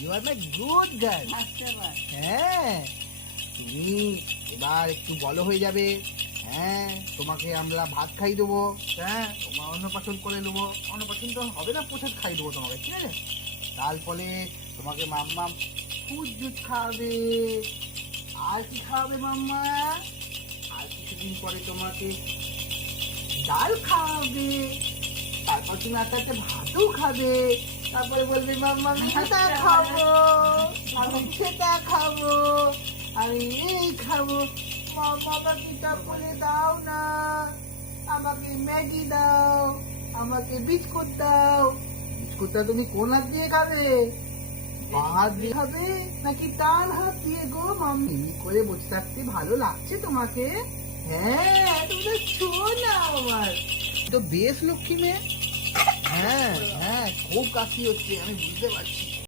You are my good girl. হ্যাঁ, তুমি এবার একটু বড় হয়ে যাবে। হ্যাঁ, তোমাকে আমরা ভাত খাই দেবো। হ্যাঁ, তোমার অন্নপ্রাশন করে দেবো। অন্নপ্রাশন তো হবে না, প্রসাদ খাই দেবো তোমাকে, ঠিক আছে? তারপরে তোমাকে মাম্মা ফুড জুস খাওয়াবে। আর কি খাওয়াবে মাম্মা? আর কিছুদিন পরে তোমাকে ডাল খাওয়াবে। তারপর তুমি আস্তে আস্তে ভাতও খাবে। তারপরে বলবে মাম্মা আমি এটা খাবো, আমি সেটা খাবো, আমি এই খাবো। মাম্মা আমাকে এটা বলে দাও না, আমাকে ম্যাগি দাও, আমাকে বিস্কুট দাও। বিস্কুটটা তুমি কোন হাত দিয়ে খাবে? বাঁ হাত দিয়ে খাবে নাকি ডান হাত দিয়ে গো মাম্মি? করে বসে থাকতে ভালো লাগছে তোমাকে? হ্যাঁ, তুমি শোনা আমার তো বেশ লক্ষ্মী মেয়ে। হ্যাঁ হ্যাঁ, খুব কাশি হচ্ছে, আমি বুঝতে পারছি।